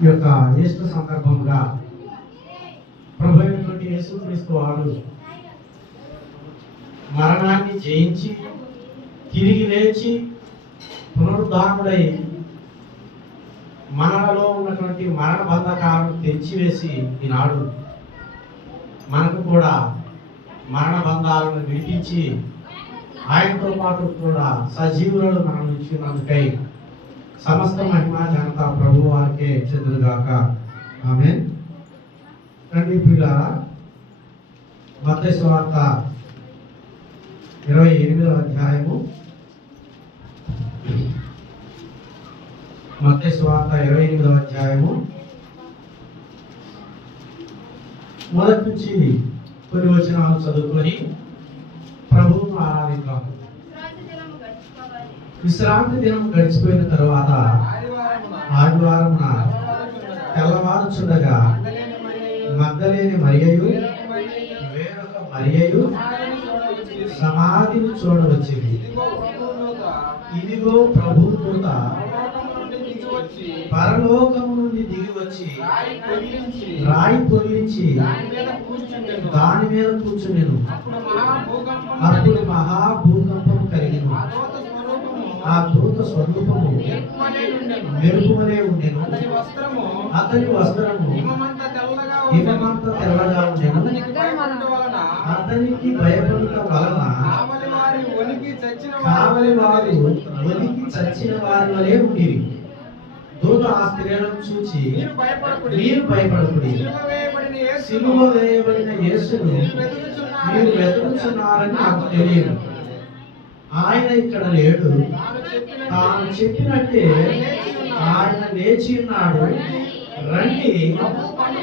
ఈ యొక్క ఈస్టర్ సందర్భంగా ప్రభు అయినటువంటి యేసుక్రీస్తు వారు మరణాన్ని జయించి తిరిగి లేచి పునరుద్ధానుడై మనలో ఉన్నటువంటి మరణ బంధకాలను తెంచివేసి ఈనాడు మనకు కూడా మరణ బంధాలను విడిపించి ఆయనతో పాటు కూడా సజీవులను మనం ఇచ్చినందుకై సమస్త మహిమ ఘనత ప్రభు వారికే చెందుగాక. ఆమేన్. రండి ప్రియులారా, మత్తయి సువార్త 28వ అధ్యాయము, మత్తయి సువార్త 28వ అధ్యాయము మొదటి నుంచి కొన్ని వచనాలు చదువుకొని ప్రభువును ఆరాధిద్దాం. విశ్రాంతి దినం గడిచిపోయిన తరువాత ఆదివారమున తెల్లవారుచుండగా మగ్దలేని మరియయు వేరొక మరియయు సమాధిని చూడవచ్చింది. ఇదిగో ప్రభువు దూత పరలోకము నుండి దిగి వచ్చి రాయి పొర్లించి దాని మీద కూర్చునేను. అప్పుడు మహా భూకంపం కలిగిను. ఆ దూత స్వరూపము మెరుగువలే ఉండెను. అతని వస్త్రము హిమమంత తెల్లగా ఉండెను. అతనికి భయపడుట వలన కావలి వారు వణికి చచ్చిన వారి వలె ఉండిరి. దూత ఆ స్త్రీలను చూచి, మీరు భయపడకుడి, సిలువ వేయబడిన యేసును మీరు వెతుకుతున్నారని నాకు తెలియదు. ఆయన ఇక్కడ లేడు, తాను చెప్పినట్టే ఆయన లేచి ఉన్నాడు. రండి,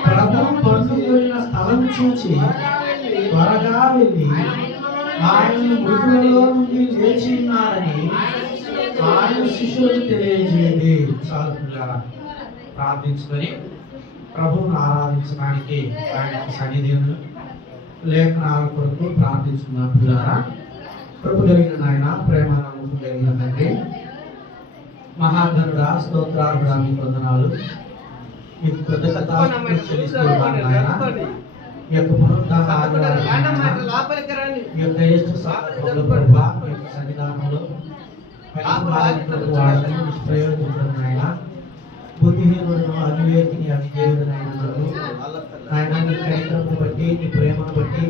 ప్రభువు పండుకొనిన స్థలం చూచి త్వరగా వెళ్ళి ఆయన మృతులలో నుండి లేచి ఉన్నారని ఆయన శిష్యులకు తెలియజేయండి. చాలు పిల్లరా, ప్రార్థించుకొని ప్రభువును ఆరాధించడానికి ఆయన సన్నిధిని లేఖనాల కొరకు ప్రార్థించుకున్నాం. పిల్లరా, ప్రభు కలిగిన నాయన, ప్రేమ నమ్మకం కలిగిన తండ్రి, మహాగణుడా, స్తోత్రార్హుడా, మీ వందనాలు. మీకు కృతజ్ఞతలు చెల్లిస్తున్నాను నాయన. ఈ యొక్క పునరుద్ధాన ఆదివారం, ఈ యొక్క ఈస్టర్ సందర్భంలో ప్రభువా, మీ యొక్క సన్నిధానంలో వాడని నిష్ప్రయోజకుడు నాయన, బుద్ధిహీనుడును, అవివేకిని, అవిధేయుడు నాయన, నాయన నీ కనికరమును బట్టి, నీ ప్రేమను బట్టి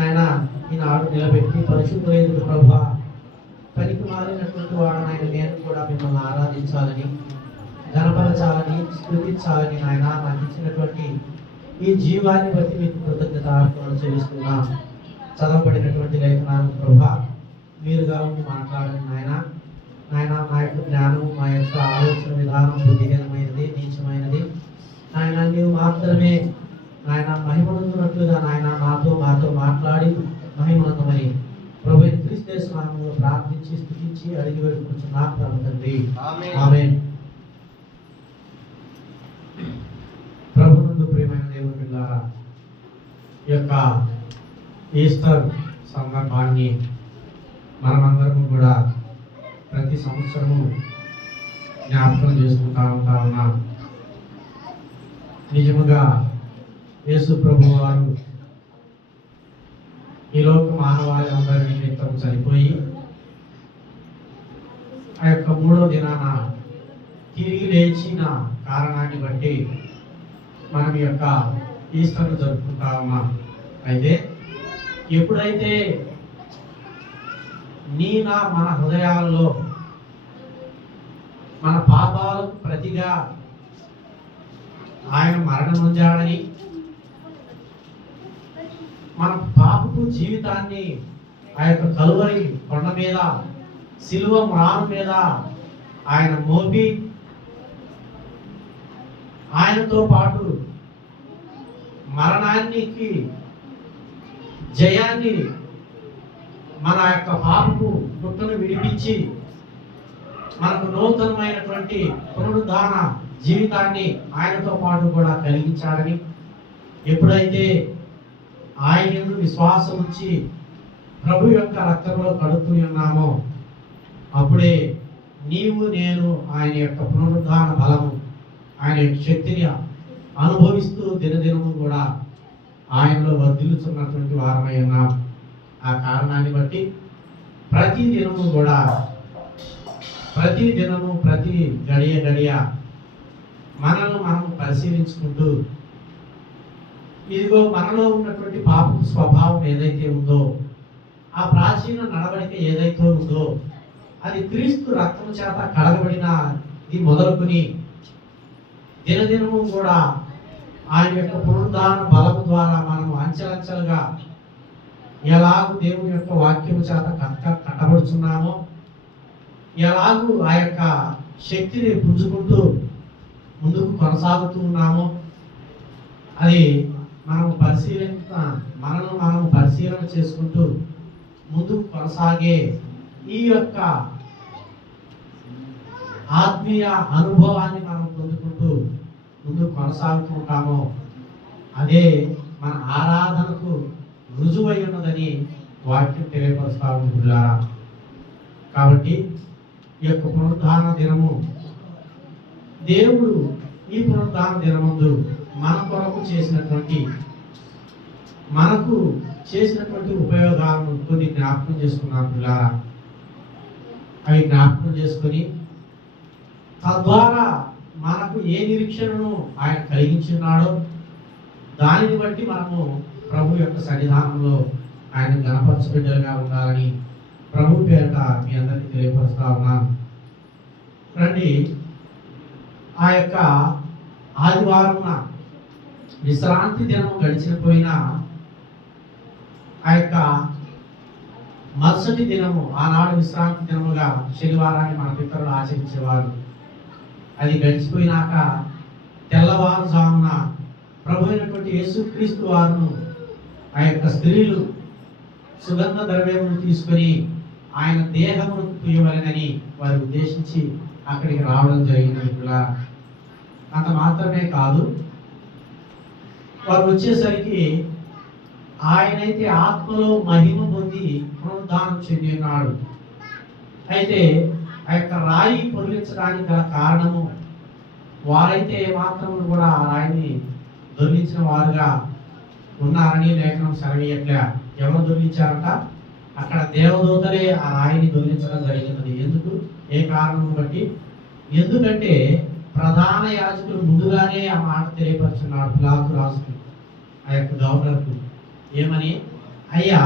ఆయన ఈనాడు నిలబెట్టి పరిశుద్ధులైన ప్రభా, పనికి మారినటువంటి వాడు నాయన నేను కూడా మిమ్మల్ని ఆరాధించాలని, ఘనపరచాలని, స్తుతించాలని నాయన నాకు ఇచ్చినటువంటి ఈ జీవాన్ని బట్టి మీకు కృతజ్ఞతార్పణలు చెల్లిస్తున్నా. చదవబడినటువంటి లేఖనాలను ప్రభా మీరుగా ఉండి మాట్లాడండి నాయన. నాయన మా యొక్క జ్ఞానము, మా యొక్క ఆలోచన విధానం బుద్ధిహీనమైనది, నీచమైనది నాయన. నీవు మాత్రమే నాయన మహిమనందునట్లుగా నాయన మాతో మాట్లాడి మహిమనందమని ప్రభు క్రీస్తు యేసు నామములో ప్రార్థించి స్తుతించి అడిగి వేడుకుంటున్నాం ప్రభు తండ్రి. ఆమేన్. ప్రభునందు ప్రియమైన దేవుని బిడ్డలారా, ఈ యొక్క ఈస్టర్ సందర్భాన్ని మనమందరము కూడా ప్రతి సంవత్సరము జ్ఞాపకం చేసుకుంటా ఉన్నాం. నిజముగా యేసు ప్రభు వారు ఈ లోక మానవాళి అందరి నిమిత్తం చనిపోయి ఆ యొక్క 3వ దినాన తిరిగి లేచిన కారణాన్ని బట్టి మనం ఈ యొక్క ఈస్టర్ను జరుపుకుంటా ఉన్నాం. అయితే ఎప్పుడైతే మన హృదయాల్లో మన పాపాలకు ప్రతిగా ఆయన మరణం పొందాడని, మన పాపపు జీవితాన్ని ఆ యొక్క కలువరి కొండ మీద, సిలువ మ్రాను మీద ఆయన మోపి ఆయనతో పాటు మరణానికి జయాన్ని, మన యొక్క పాపపు గుట్టను విడిపించి మనకు నూతనమైనటువంటి పునరుద్ధాన జీవితాన్ని ఆయనతో పాటు కూడా కలిగించాడని, ఎప్పుడైతే ఆయన యందు విశ్వాసం ఉంచి ప్రభు యొక్క రక్తంలో కడుక్కుని ఉన్నామో అప్పుడే నీవు నేను ఆయన యొక్క పునరుద్ధాన బలము ఆయన యొక్క శక్తిని అనుభవిస్తూ దినదినము కూడా ఆయనలో వర్ధిల్లుతున్నటువంటి వారమై ఉన్నాం. ఆ కారణాన్ని బట్టి ప్రతి దినము ప్రతి గడియ మనల్ని మనం పరిశీలించుకుంటూ ఇదిగో మనలో ఉన్నటువంటి పాపపు స్వభావం ఏదైతే ఉందో, ఆ ప్రాచీన నడవడిక ఏదైతే ఉందో, అది క్రీస్తు రక్తం చేత కడగబడినది మొదలుకొని దినదినము కూడా ఆయన యొక్క పునరుద్ధాన బలము ద్వారా మనము అంచెలంచెలుగా ఎలాగూ దేవుని యొక్క వాక్యము చేత కట్టబడుతున్నామో, ఎలాగూ ఆ యొక్క శక్తిని పుంజుకుంటూ ముందుకు కొనసాగుతూ ఉన్నామో, అది మనము పరిశీలన చేసుకుంటూ ముందుకు కొనసాగే ఈ యొక్క ఆత్మీయ అనుభవాన్ని మనం పొందుకుంటూ ముందుకు కొనసాగుతూ ఉంటామో, అదే మన ఆరాధనకు రుజువై ఉన్నదని వాక్యం తెలియపరుస్తా ఉంది పిల్లారా. కాబట్టి ఈ యొక్క పునరుద్ధాన దినము దేవుడు ఈ పునరుద్ధాన దినమందు మనకు చేసినటువంటి ఉపయోగాలను కొన్ని జ్ఞాపకం చేసుకున్నాను పిల్లారా. అవి జ్ఞాపకం చేసుకొని తద్వారా మనకు ఏ నిరీక్షణను ఆయన కలిగించున్నాడో దానిని బట్టి మనము ప్రభు యొక్క సన్నిధానంలో ఆయన గణపరచబిడ్డలుగా ఉండాలని ప్రభు పేరట మీ అందరికీ తెలియపరుస్తా ఉన్నాను. రండి, ఆ యొక్క ఆదివారమున విశ్రాంతి దినం గడిచిపోయిన ఆ యొక్క మరుసటి దినము, ఆనాడు విశ్రాంతి దినముగా శనివారాన్ని మన పితరులు ఆచరించేవారు. అది గడిచిపోయినాక తెల్లవారుజామున ప్రభు అయినటువంటి యేసుక్రీస్తు వారును ఆ యొక్క స్త్రీలు సుగంధ ద్రవ్యమును తీసుకొని ఆయన దేహమును పూయవలెనని వారు ఉద్దేశించి అక్కడికి రావడం జరిగింది. అంత మాత్రమే కాదు, వారు వచ్చేసరికి ఆయనైతే ఆత్మలో మహిమ పొంది పునరుద్ధానం చెంది ఉన్నాడు. అయితే ఆ యొక్క రాయి పొదిలించడానికి గల కారణము, వారైతే మాత్రం కూడా ఆ రాయిని దొరికించిన వారుగా ఉన్నారని లేఖనం సెలవీయట్లే. ఎవరు దొరికించారంట? అక్కడ దేవదూతలే ఆ రాయిని దొరికించడం జరిగినది. ఎందుకు? ఏ కారణం బట్టి? ఎందుకంటే ప్రధాన యాజకులు ముందుగానే ఆ మాట తెలియపరుచున్నాడు పిలాతు రాజుకి, ఆ యొక్క గవర్నర్కు. ఏమని? అయ్యా,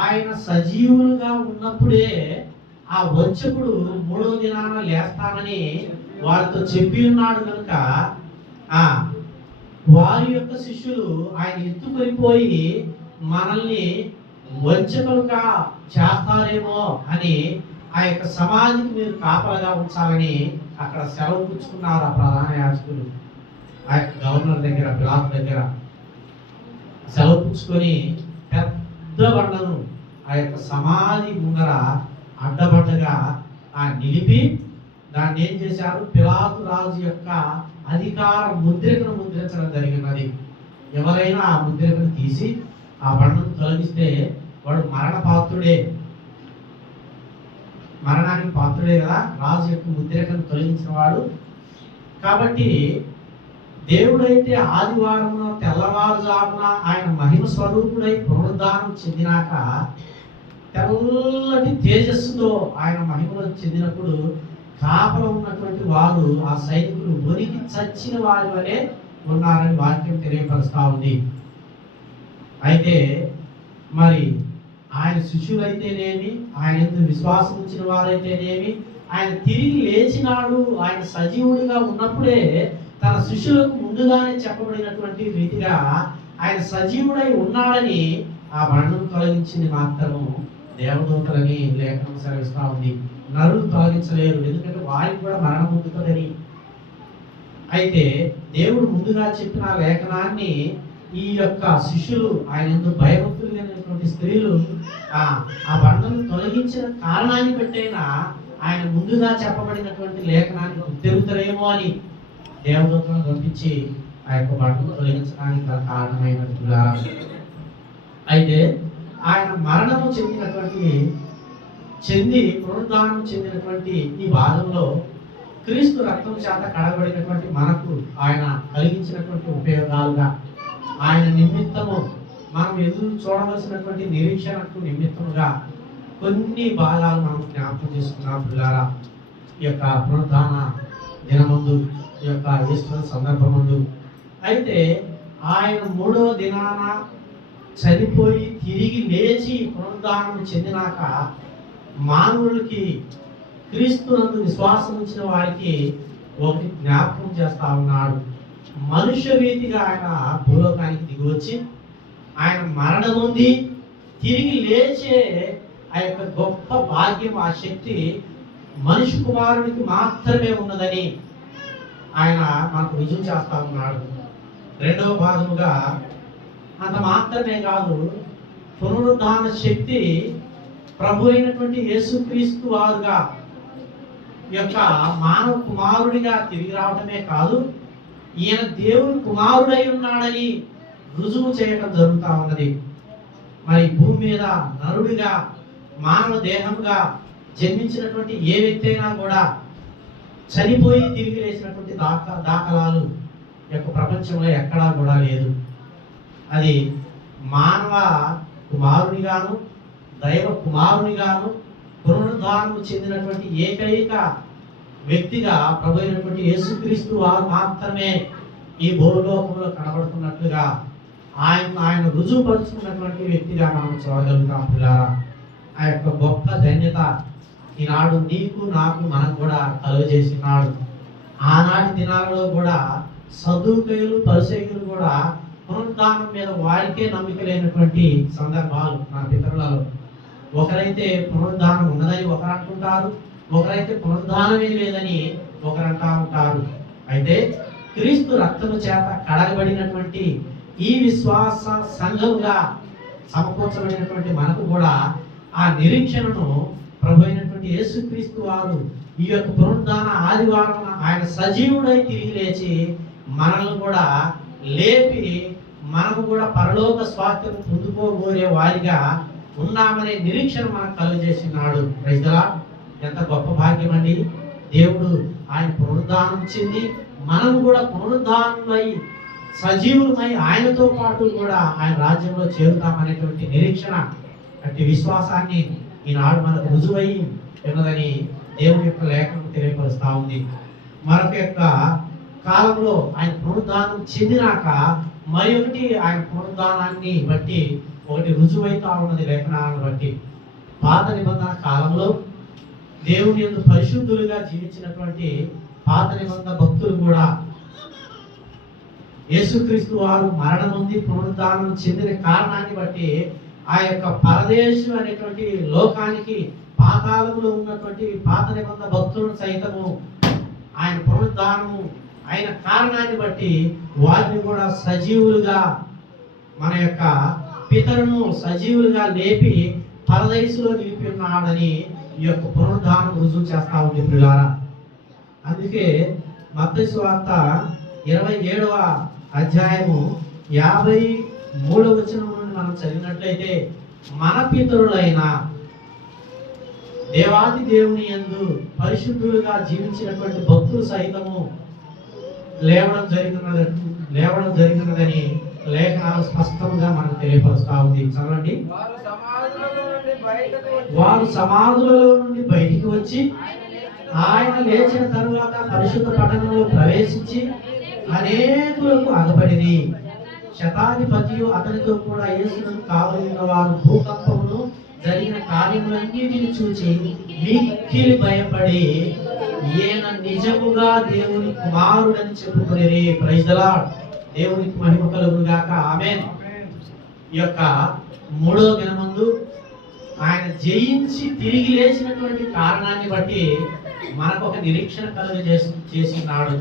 ఆయన సజీవులుగా ఉన్నప్పుడే ఆ వంచకుడు 3వ దినాన లేస్తానని వారితో చెప్పి ఉన్నాడు కనుక వారి యొక్క శిష్యులు ఆయన ఎత్తుకొనిపోయి మనల్ని వంచకులుగా చేస్తారేమో అని ఆ యొక్క సమాధికి మీరు కాపలగా ఉంచాలని అక్కడ సెలవు పుచ్చుకున్నారు ఆ ప్రధాన యాజకులు. ఆ యొక్క గవర్నర్ దగ్గర, పిలాతు దగ్గర సెలవు పుచ్చుకొని పెద్ద బండను ఆ యొక్క సమాధి ముందర అడ్డబండగా నిలిపి దాన్ని ఏం చేశారు? పిలాతు రాజు యొక్క అధికార ముద్రికను ముద్రించడం జరిగినది. ఎవరైనా ఆ ముద్రికను తీసి ఆ బండను తొలగిస్తే వాడు మరణానికి పాత్రుడే కదా, రాజు యొక్క ముద్రికను తొలగించిన వాడు. కాబట్టి దేవుడైతే ఆదివారం తెల్లవారుజామున ఆయన మహిమ స్వరూపుడై పునరుద్ధానం చెందినాక తెల్లటి తేజస్సుతో ఆయన మహిమలో చెందినప్పుడు కాపల ఉన్నటువంటి వారు, ఆ సైనికులు వణికి చచ్చిన వారి వలె ఉన్నారని వాక్యం తెలియపరుస్తా ఉంది. అయితే మరి ఆయన శిష్యులైతేనేమి, ఆయన ఎందుకు విశ్వాసం ఉంచిన వారైతేనేమి, ఆయన తిరిగి లేచినాడు, ఆయన సజీవుడిగా ఉన్నప్పుడే తన శిష్యులకు ముందుగానే చెప్పబడినటువంటి రీతిగా ఆయన సజీవుడై ఉన్నాడని ఆ బండను తొలగించింది మాత్రము దేవదూతలని లేఖనం సెలవిస్తా ఉంది. నరులు తొలగించలేరు, ఎందుకంటే వారికి కూడా మరణం పొందుతుందని. అయితే దేవుడు ముందుగా చెప్పిన లేఖనాన్ని ఈ యొక్క శిష్యులు, ఆయన ఎందుకు భయభక్తులు లేనటువంటి స్త్రీలు ఆ బండను తొలగించిన కారణాన్ని బట్టైనా ఆయన ముందుగా చెప్పబడినటువంటి లేఖనాన్ని గుర్తెరుగుతారేమో అని దేవదూతలను పంపించి ఆ యొక్క బండను తొలగించడానికి కారణమైనటువంటి. అయితే ఆయన మరణము చెంది పునరుద్ధానం చెందినటువంటి ఈ భాగంలో క్రీస్తు రక్తం చేత కడగబడినటువంటి మనకు ఆయన కలిగించినటువంటి ఉపయోగాలుగా ఆయన నిమిత్తము మనం ఎదురు చూడవలసినటువంటి నిరీక్షణకు నిమిత్తముగా కొన్ని భాగాలు మనం జ్ఞాపకం చేసుకున్నాం పిల్లారా. ఈ యొక్క పునరుద్ధాన దినమందు, ఈ యొక్క ఈస్టర్ సందర్భమందు అయితే ఆయన 3వ దినాన చనిపోయి తిరిగి లేచి పునరుద్ధానం చెందినాక మానవులకి, క్రీస్తునందు విశ్వాసం ఉంచిన వారికి ఒకటి జ్ఞాపకం చేస్తా ఉన్నాడు. మనుష్య రీతిగా ఆయన భూలోకానికి దిగివచ్చి ఆయన మరణం ఉంది తిరిగి లేచే ఆ యొక్క గొప్ప భాగ్యం, ఆ శక్తి మనిషి కుమారునికి మాత్రమే ఉన్నదని ఆయన మనకు రుజువు చేస్తా ఉన్నాడు. రెండవ భాగముగా అంత మాత్రమే కాదు, పునరుద్ధాన శక్తి ప్రభు అయినటువంటి యేసుక్రీస్తు వారుగా యొక్క మానవ కుమారుడిగా తిరిగి రావడమే కాదు, ఈయన దేవుని కుమారుడై ఉన్నాడని రుజువు చేయడం జరుగుతూ ఉన్నది. మరి భూమి మీద నరుడిగా మానవ దేహంగా జన్మించినటువంటి ఏ వ్యక్తి అయినా కూడా చనిపోయి తిరిగి లేచినటువంటి దాఖలాలు యొక్క ప్రపంచంలో ఎక్కడా కూడా లేదు. అది మానవ కుమారునిగాను దైవ కుమారునిగాను పునరుద్ధానము చెందినటువంటి ఏకైక వ్యక్తిగా ప్రభు అయినటువంటి యేసుక్రీస్తు వారు మాత్రమే ఈ భూలోకంలో కనబడుతున్నట్లుగా ఆయన రుజువుపరుచుకున్నటువంటి వ్యక్తిగా మనం చూడగలుగుతాం పిల్లారా. ఆ యొక్క గొప్ప ధన్యత ఈనాడు నీకు నాకు మనకు కూడా కలుగజేసినాడు. ఆనాటి దినాలలో కూడా సదుకయులు పరిసయ్యులు కూడా పునరుద్ధానం మీద వారికే నమ్మిక లేనటువంటి సందర్భాలు మన పితరులలో. ఒకరైతే పునరుద్ధానం ఉన్నదని ఒకరు అంటుంటారు, ఒకరైతే పునరుద్ధానమే లేదని ఒకరు అంటా ఉంటారు. అయితే క్రీస్తు రక్తము చేత కడగబడినటువంటి ఈ విశ్వాస సంఘముగా సమకూర్చబడినటువంటి మనకు కూడా ఆ నిరీక్షణను ప్రభు అయినటువంటి యేసుక్రీస్తు వారు ఈ యొక్క పునరుద్ధాన ఆదివారం ఆయన సజీవుడై తిరిగి లేచి మనల్ని కూడా లేపి మనము కూడా పరలోక స్వాస్థ్యం పొందుకోగోరే వారిగా ఉన్నామనే నిరీక్షణ మనకు కలుగజేసినాడు. ప్రైజ్లా ఎంత గొప్ప భాగ్యం అండి. దేవుడు ఆయన పునరుద్ధానం చెంది మనము కూడా పునరుద్ధానమై సజీవులమై ఆయనతో పాటు కూడా ఆయన రాజ్యంలో చేరుతామనేటువంటి నిరీక్షణ, అట్టి విశ్వాసాన్ని ఈనాడు మనకు రుజువై ఉన్నదని దేవుని యొక్క లేఖనం తెలియపరుస్తూ ఉంది. మరొక యొక్క కాలంలో ఆయన పునరుద్ధానం చెందినాక మరి ఒకటి ఆయన పునరుద్ధానాన్ని బట్టి ఒకటి రుజువైతా ఉన్నది లేఖనాలను బట్టి. పాత నిబంధన కాలంలో దేవుని యందు పరిశుద్ధులుగా జీవించినటువంటి పాత నిబంధన భక్తులు కూడా యేసుక్రీస్తు వారు మరణం ఉంది పునరుద్ధానం చెందిన కారణాన్ని బట్టి ఆ యొక్క పరదేశం అనేటువంటి లోకానికి పాతాళంలో ఉన్నటువంటి పాత నిబంధన భక్తులను సైతము ఆయన పునరుద్ధానము అయిన కారణాన్ని బట్టి వారిని కూడా సజీవులుగా మన యొక్క పితరును సజీవులుగా లేపి పరదేశంలో నిలిపి ఉన్నాడని ఈ యొక్క పునరుద్ధానం రుజువు చేస్తా ఉంది పిల్లారా. అందుకే మత్తయి సువార్త 27వ అధ్యాయము 53వ వచనం నుండి మనం చదివినట్లయితే మన పితరులైన దేవాది దేవుని యందు పరిశుద్ధులుగా జీవించినటువంటి భక్తులు సైతము లేవడం జరిగినదని లేఖనాలు స్పష్టంగా మనకు తెలియపరుస్తా ఉంది. చదవండి. వారు సమాధులలో నుండి బయటికి వచ్చి ఆయన లేచిన తరువాత పరిశుద్ధ పట్టణంలో ప్రవేశించి అనేకులకు అగబడిరి. శతాధిపతియు అతనితో కూడా యేసును కావలిన వారు భూకంపమును జరిగిన కార్యములన్నిటిని చూచి మిక్కిలి భయపడి ఈయన నిజముగా దేవుని కుమారుడని చెప్పుకునేది. Praise the Lord. దేవునికి మహిమ కలుగును గాక. ఆమేన్. ఈ యొక్క 3వ దినమందు ఆయన జయించి తిరిగి లేచినటువంటి కారణాన్ని బట్టి మనకు ఒక నిరీక్షణ చేసినాడు.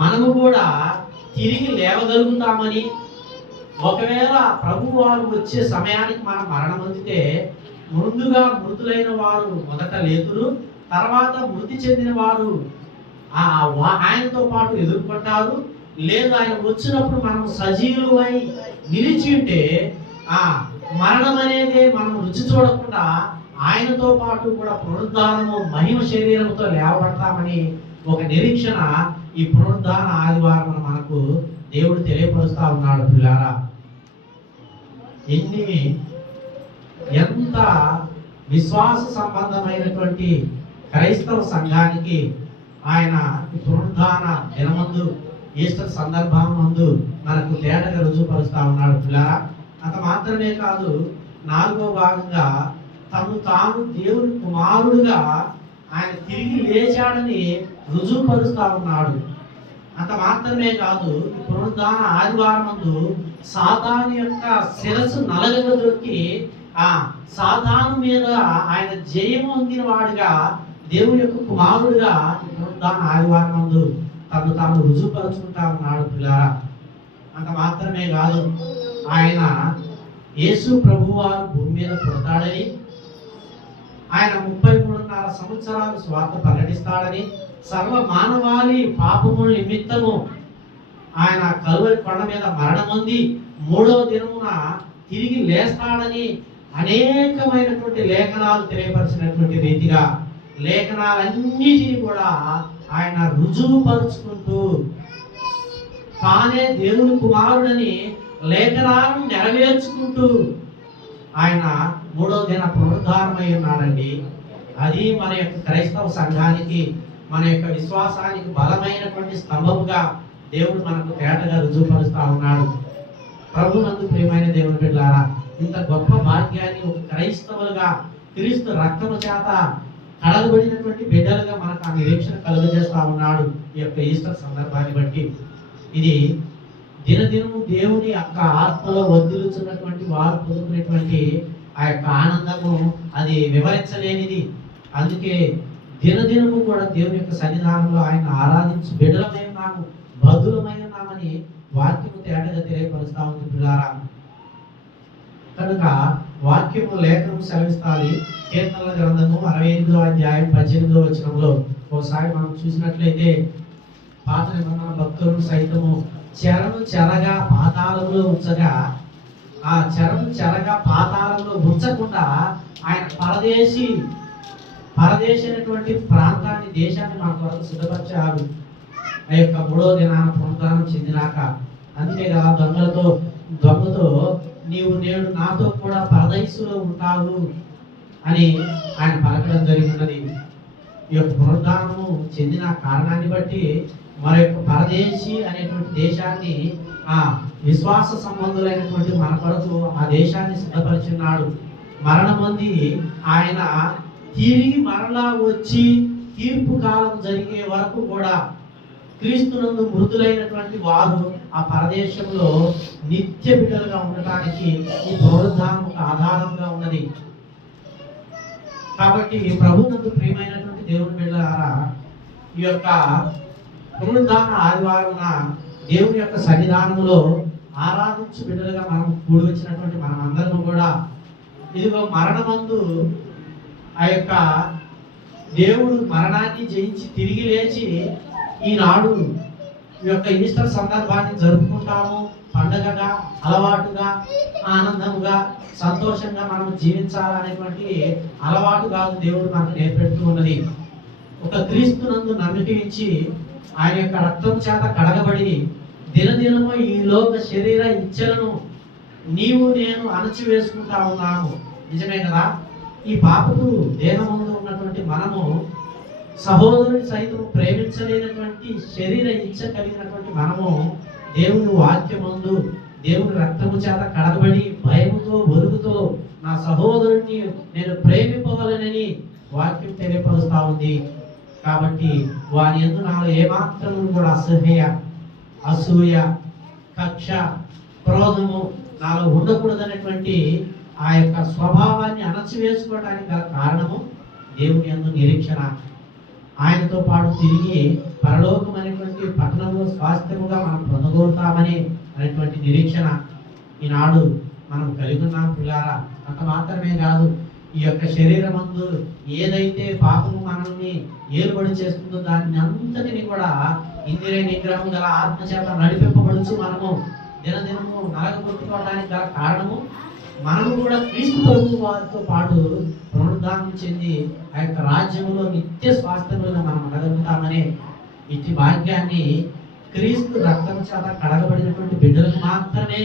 మనము కూడా తిరిగి లేవగలుగుతామని, ఒకవేళ ప్రభు వారు వచ్చే సమయానికి మనం మరణం పొందితే ముందుగా మృతులైన వారు మొదట లేతురు, తర్వాత మృతి చెందిన వారు ఆయనతో పాటు ఎదుర్కొంటారు. లేదు ఆయన వచ్చినప్పుడు మనం సజీవులై నిలిచి ఉంటే ఆ మరణం అనేది మనం రుచి చూడకుండా ఆయనతో పాటు కూడా పునరుద్ధానము మహిమ శరీరంతో లేవబడతామని ఒక నిరీక్షణ ఈ పునరుద్ధాన ఆదివారం మనకు దేవుడు తెలియపరుస్తా ఉన్నాడు పిల్లారా. ఎంత విశ్వాస సంబంధమైనటువంటి క్రైస్తవ సంఘానికి ఆయన పునరుద్ధాన దినమందు ఈస్టర్ సందర్భం ముందు మనకు తేటగా రుజువుపరుస్తా ఉన్నాడు పిల్లారా. అంత మాత్రమే కాదు, 4వ భాగంగా తను తాను దేవుని కుమారుడుగా ఆయన తిరిగి లేచాడని రుజువుపరుస్తా ఉన్నాడు. అంత మాత్రమే కాదు, పునరుద్ధాన ఆదివారం ముందు సాతాను యొక్క శిరస్సు నలగదొక్కి ఆ సాతాను మీద ఆయన జయం పొందిన వాడిగా దేవుని యొక్క కుమారుడుగా పునరుద్ధాన ఆదివారం ముందు తను తాను రుజువుపరుచుకుంటా ఉన్నాడు పిల్లారా. అంత మాత్రమే కాదు, ఆయన యేసు ప్రభువారు భూమి మీద పుడతాడని, ఆయన 33.5 సంవత్సరాలు స్వార్థ ప్రకటిస్తాడని, సర్వ మానవాళి పాపముల నిమిత్తము ఆయన కలువరి కొండ మీద మరణం పొంది 3వ దినమున తిరిగి లేస్తాడని అనేకమైనటువంటి లేఖనాలు తెలియపరిచినటువంటి రీతిగా లేఖనాలన్నిటినీ కూడా ఆయన రుజువుపరుచుకుంటూ తానే దేవుని కుమారుడని లేఖనాలను నెరవేర్చుకుంటూ ఆయన 3వ దిన పునరుద్ధారమై ఉన్నాడండి. అది మన యొక్క క్రైస్తవ సంఘానికి, మన యొక్క విశ్వాసానికి బలమైనటువంటి స్తంభముగా దేవుడు మనకు తేటగా రుజువుపరుస్తా ఉన్నాడు. ప్రభునందు ప్రియమైన దేవుని బిడ్డలారా, ఇంత గొప్ప భాగ్యాన్ని ఒక క్రైస్తవులుగా క్రీస్తు రక్తము చేత కడగబడినటువంటి బిడ్డలుగా మనకు ఆ నిరీక్షణ కలుగజేస్తా ఉన్నాడు. ఈ యొక్క ఈస్టర్ సందర్భాన్ని బట్టి ఇది దినదినము దేవుని యొక్క ఆత్మలో వర్ధిల్లుచున్నటువంటి వారు పొందుకునేటువంటి ఆ యొక్క ఆనందము అది వివరించలేనిది. అందుకే దినదినము కూడా దేవుని యొక్క సన్నిధానంలో ఆయన ఆరాధించి బిడ్డలమై ఉన్నాము, బదులమై ఉన్నామని వాక్యము తేటగా తెలియపరుస్తా ఉంది పిల్లారా. కనుక వాక్యము లేఖనము సెలవిస్తాది. కీర్తనల గ్రంథము 68వ అధ్యాయం 18వ వచనంలో ఒకసారి మనం చూసినట్లయితే, పాత నిబంధన భక్తులను సైతము చెరను చెరగా పాతాళంలో ఉంచగా, ఆ చెరను చెరగా పాతాళంలో ఉంచకుండా ఆయన పరదేశి అయినటువంటి ప్రాంతాన్ని, దేశాన్ని మన కొరకు సిద్ధపరిచారు ఆ యొక్క 3వ దినాన పునరుద్ధానం చెందినాక. అందుకే కదా దొంగతో నీవు నేడు నాతో కూడా పరదేశులో ఉంటావు అని ఆయన పలకడం జరిగినది. ఈ యొక్క పునరుద్ధానము చెందిన కారణాన్ని బట్టి మన యొక్క పరదేశి అనేటువంటి దేశాన్ని ఆ విశ్వాస సంబంధులైనటువంటి మన కొరకు ఆ దేశాన్ని సిద్ధపరిచున్నాడు. మరణం పొంది ఆయన తిరిగి మరలా వచ్చి తీర్పు కాలం జరిగే వరకు కూడా క్రీస్తునందు మృతులైనటువంటి వారు ఆ పరదేశంలో నిత్య బిడ్డలుగా ఉండటానికి ఈ పునరుద్ధానం ఒక ఆధారంగా ఉన్నది. కాబట్టి ప్రభునందు ప్రియమైనటువంటి దేవుని బిడ్డలారా, ఈ యొక్క పునరుద్ధాన ఆదివారమున దేవుని యొక్క సన్నిధానంలో ఆరాధించు బిడ్డలుగా మనం కూడి వచ్చినటువంటి మనం అందరం కూడా ఇదిగో మరణమందు ఆ యొక్క దేవుడు మరణాన్ని జయించి తిరిగి లేచి ఈనాడు ఈ యొక్క ఈస్టర్ సందర్భాన్ని జరుపుకుంటాము. పండగగా, అలవాటుగా, ఆనందంగా, సంతోషంగా మనం జీవించాలనేటువంటి అలవాటు కాదు దేవుడు మనకు నేర్పెడుతూ ఉన్నది. ఒక క్రీస్తునందు నమ్మిక ఇచ్చి ఆయన యొక్క రక్తం చేత కడగబడి దినదినము ఈ లోక శరీర ఇచ్చలను నీవు నేను అణచివేసుకుంటా ఉన్నాము. నిజమే కదా? ఈ పాపపు దేహములో ఉన్నటువంటి మనము సహోదరుని సైతం ప్రేమించలేనటువంటి శరీర ఇచ్చ కలిగినటువంటి మనము దేవుని వాక్యమందు దేవుని రక్తము చేత కడగబడి భయముతో వరుగుతో నా సహోదరుని నేను ప్రేమింపవలనని వాక్యం తెలియపరుస్తా ఉంది. కాబట్టి వారి యందు నాలో ఏమాత్రం కూడా అసూయ, కక్ష, క్రోధము నాలో ఉండకూడదనేటువంటి ఆ యొక్క స్వభావాన్ని అణచివేసుకోవడానికి గల కారణము దేవుని యందు నిరీక్షణ. ఆయనతో పాటు తిరిగి పరలోకం అనేటువంటి పట్టణంలో స్వాస్థ్యముగా మనం పొందగలుగుతామని అనేటువంటి నిరీక్షణ ఈనాడు మనం కలిగి ఉన్నాం పిల్లారా. అంత మాత్రమే కాదు, ఈ యొక్క శరీరమందు ఏదైతే పాపము మనల్ని ఏలుబడి చేస్తుందో దాన్ని అంతటిని కూడా ఇంద్రియ నిగ్రహం గల ఆత్మచేత నడిపింపబడుచు మనము దినదినము నలగొట్టుకోవడానికి గల కారణము మనము కూడా క్రీస్తు ప్రభు వారితో పాటు పునరుద్ధానం చెంది ఆ యొక్క రాజ్యంలో నిత్య స్వాస్థ్యములుగా మనం నడగలుగుతామని ఇట్టి భాగ్యాన్ని క్రీస్తు రక్తం చేత కడగబడినటువంటి బిడ్డలకు మాత్రమే,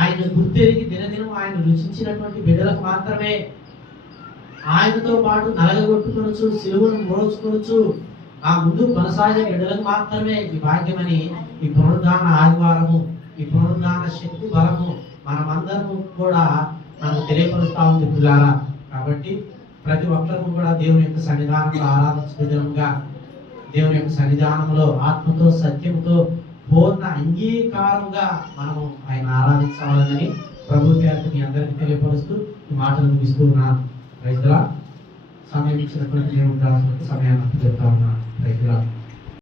ఆయన గుర్తెరిగి దినదినం ఆయన రుచించినటువంటి బిడ్డలకు మాత్రమే, ఆయనతో పాటు నలగగొట్టుకొనొచ్చు, సిలువను మోచుకొనొచ్చు ఆ ముందు కొనసాగే బిడ్డలకు మాత్రమే ఈ భాగ్యమని ఈ పునరుద్ధాన ఆదివారము, ఈ పునరుద్ధాన శక్తి బలము మనమందరము కూడా మనకు తెలియపరుస్తా ఉంది పిల్లారా. కాబట్టి ప్రతి ఒక్కరూ కూడా దేవుని యొక్క సన్నిధానంలో ఆరాధించగా, దేవుని యొక్క సన్నిధానంలో ఆత్మతో సత్యంతో పూర్ణ అంగీకారంగా మనము ఆయన ఆరాధించాలని ప్రభు పేరు మీ అందరికీ తెలియపరుస్తూ ఈ మాటలు ముగిస్తూ ఉన్నాను. రైతుల సమయం ఇచ్చినటువంటి దేవుడు సమయాన్ని చెప్తా ఉన్నాను. రైతుల